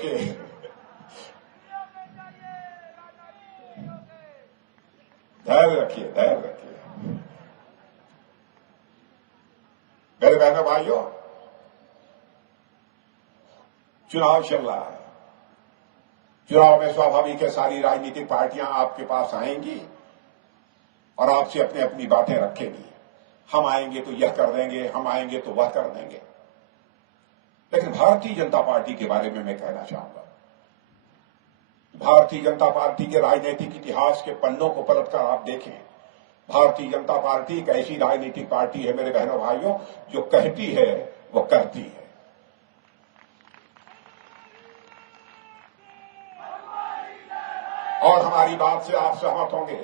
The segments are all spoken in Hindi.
ओके। धैर्य रखिए, धैर्य रखिए। मेरे बहनों भाइयों, चुनाव चल रहा है। चुनाव में स्वाभाविक है सारी राजनीतिक पार्टियां आपके पास आएंगी और आपसे अपनी अपनी बातें रखेंगी। हम आएंगे तो यह कर देंगे, हम आएंगे तो वह कर देंगे। लेकिन भारतीय जनता पार्टी के बारे में मैं कहना चाहूंगा, भारतीय जनता पार्टी के राजनीतिक इतिहास के पन्नों को पलटकर आप देखें। भारतीय जनता पार्टी एक ऐसी राजनीतिक पार्टी है मेरे बहनों भाइयों, जो कहती है वो करती है। और हमारी बात से आप सहमत होंगे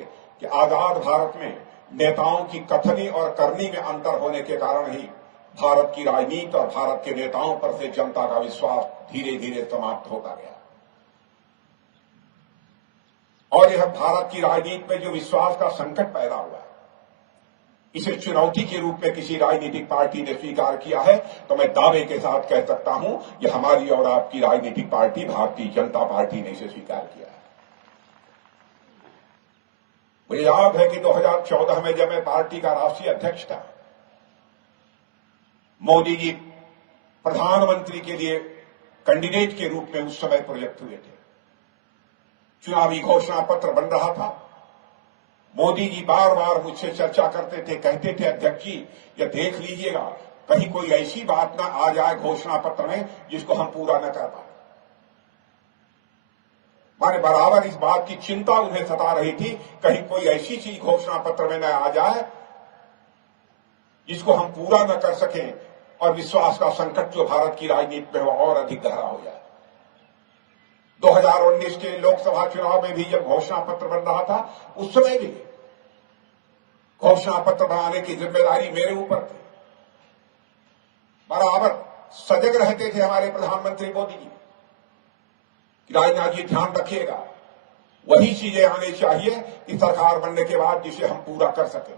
कि आजाद भारत में नेताओं की कथनी और करनी में अंतर होने के कारण ही भारत की राजनीति और भारत के नेताओं पर से जनता का विश्वास धीरे धीरे समाप्त होता गया। और यह भारत की राजनीति में जो विश्वास का संकट पैदा हुआ है, इसे चुनौती के रूप में किसी राजनीतिक पार्टी ने स्वीकार किया है तो मैं दावे के साथ कह सकता हूं, यह हमारी और आपकी राजनीतिक पार्टी भारतीय जनता पार्टी ने इसे स्वीकार किया है। मुझे याद है कि 2014 में जब मैं पार्टी का राष्ट्रीय अध्यक्ष था, मोदी जी प्रधानमंत्री के लिए कैंडिडेट के रूप में उस समय प्रोजेक्ट हुए थे। चुनावी घोषणा पत्र बन रहा था। मोदी जी बार बार मुझसे चर्चा करते थे, कहते थे अध्यक्ष जी यह देख लीजिएगा कहीं कोई ऐसी बात ना आ जाए घोषणा पत्र में जिसको हम पूरा न कर पाए। माने बराबर इस बात की चिंता उन्हें सता रही थी, कहीं कोई ऐसी चीज घोषणा पत्र में न आ जाए जिसको हम पूरा न कर सकें और विश्वास का संकट जो भारत की राजनीति में हो और अधिक गहरा हो जाए। 2019 के लोकसभा चुनाव में भी जब घोषणा पत्र बन रहा था, उस समय भी घोषणा पत्र बनाने की जिम्मेदारी मेरे ऊपर थी। बराबर सजग रहते थे हमारे प्रधानमंत्री मोदी जी कि राजनाथ जी ध्यान रखिएगा, वही चीजें आनी चाहिए कि सरकार बनने के बाद जिसे हम पूरा कर सकें।